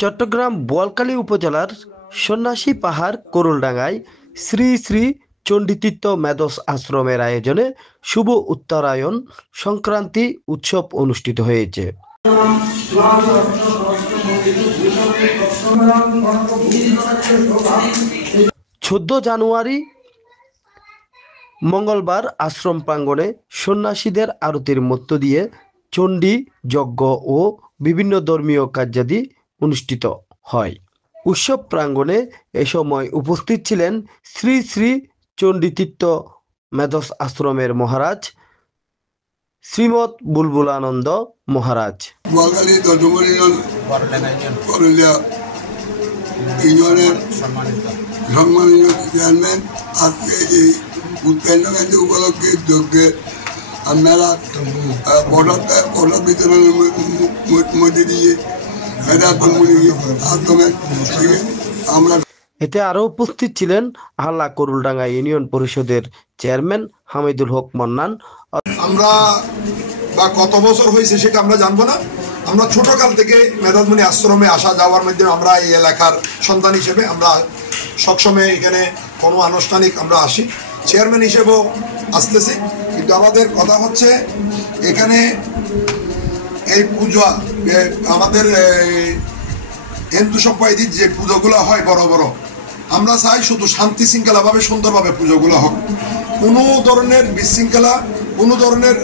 চট্টগ্রাম বোয়ালখালী উপজেলার সন্ন্যাসী পাহাড় কোরলডাঙ্গায় শ্রী শ্রী চণ্ডীতীর্থ মেধস আশ্রমের আয়োজনে শুভ উত্তরায়ণ সংক্রান্তি উৎসব অনুষ্ঠিত হয়েছে। 14 জানুয়ারি মঙ্গলবার আশ্রম প্রাঙ্গণে সন্ন্যাসীদের আরতির মধ্য দিয়ে চণ্ডী যজ্ঞ ও বিভিন্ন ধর্মীয় কার্যাদি অনুষ্ঠিত হয়। উৎসব প্রাঙ্গণে এ সময় উপস্থিত ছিলেন শ্রী শ্রী চণ্ডীতীর্থ মেধস আশ্রমের মহারাজ শ্রীমৎ বুলবুলানন্দ মহারাজ। বোয়ালখালী ইউনিয়নের সম্মানিত চেয়ারম্যান, আজকে এই উত্তরায়ণ উপলক্ষে যজ্ঞে আপনারা প্রসাদ বিতরণের মধ্যে দিয়ে আমরা এতে আরো উপস্থিত ছিলেন আহলা কোরলডাঙ্গা ইউনিয়ন পরিষদের চেয়ারম্যান হামিদুল হক মান্নান। আমরা বা কত বছর হয়েছে সেটা আমরা জানবো না। আমরা ছোটকাল থেকে মেধামণি আশ্রমে আসা যাওয়ার মধ্যে আমরা এই এলাকার সন্তান হিসেবে আমরা সবসময় এখানে কোনো আনুষ্ঠানিক আমরা আসি, চেয়ারম্যান হিসেবেও আসতেছি। কিন্তু আমাদের কথা হচ্ছে এখানে এই পূজা আমাদের হিন্দু সম্প্রদায়ের যে পুজোগুলো হয় বড় বড়, আমরা চাই শুধু শান্তি শৃঙ্খলাভাবে সুন্দরভাবে পুজোগুলো হোক, কোনো ধরনের বিশৃঙ্খলা কোনো ধরনের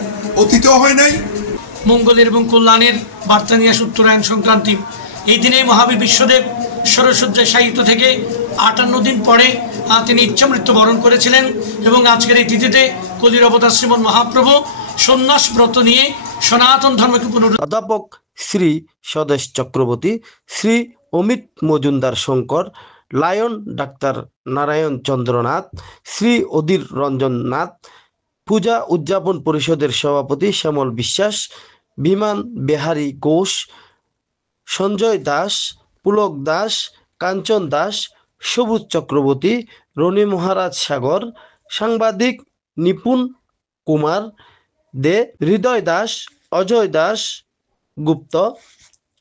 অতীতও হয় নাই। মঙ্গলের এবং কল্যাণের বার্তা নিয়ে আসে উত্তরায়ণ সংক্রান্তি। এই দিনে মহাবীর বিশ্বদেব ষড়শয্যায় সাহিত্য থেকে 58 দিন পরে তিনি ইচ্ছা মৃত্যু বরণ করেছিলেন এবং আজকের এই তিথিতে কলির অবতার শ্রীমন মহাপ্রভু সন্ন্যাস ব্রত নিয়ে সনাতন ধর্মকে অধ্যাপক শ্রী স্বদেশ চক্রবর্তী, শ্রী অমিত মজুমদার শঙ্কর, লায়ন ডাক্তার নারায়ণ চন্দ্রনাথ, শ্রী অধীর রঞ্জন নাথ, পূজা উদযাপন পরিষদের সভাপতি শ্যামল বিশ্বাস, বিমান বিহারী ঘোষ, সঞ্জয় দাস, পুলক দাস, কাঞ্চন দাস, সবুজ চক্রবর্তী, রনি মহারাজ সাগর, সাংবাদিক নিপুণ কুমার দে, হৃদয় দাস, অজয় দাস গুপ্ত,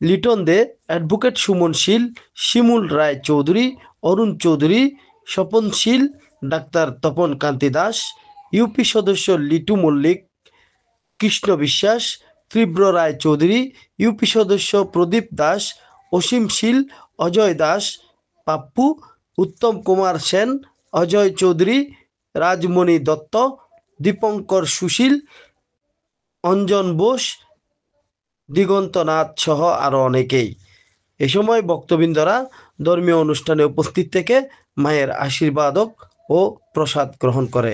লিটন দে, অ্যাডভোকেট সুমন শীল, শিমুল রায় চৌধুরী, অরুণ চৌধুরী, স্বপন শীল, ডাক্তার তপন কান্তি দাস, ইউপি সদস্য লিটু মল্লিক, কৃষ্ণ বিশ্বাস, তীব্র রায় চৌধুরী, ইউপি সদস্য প্রদীপ দাস, অসীম শীল, অজয় দাস, পাপ্পু, উত্তম কুমার সেন, অজয় চৌধুরী, রাজমণি দত্ত, দীপঙ্কর সুশীল, অঞ্জন বোস, দিগন্তনাথ সহ আরও অনেকেই। এ সময় বক্তবৃন্দরা ধর্মীয় অনুষ্ঠানে উপস্থিত থেকে মায়ের আশীর্বাদক ও প্রসাদ গ্রহণ করে।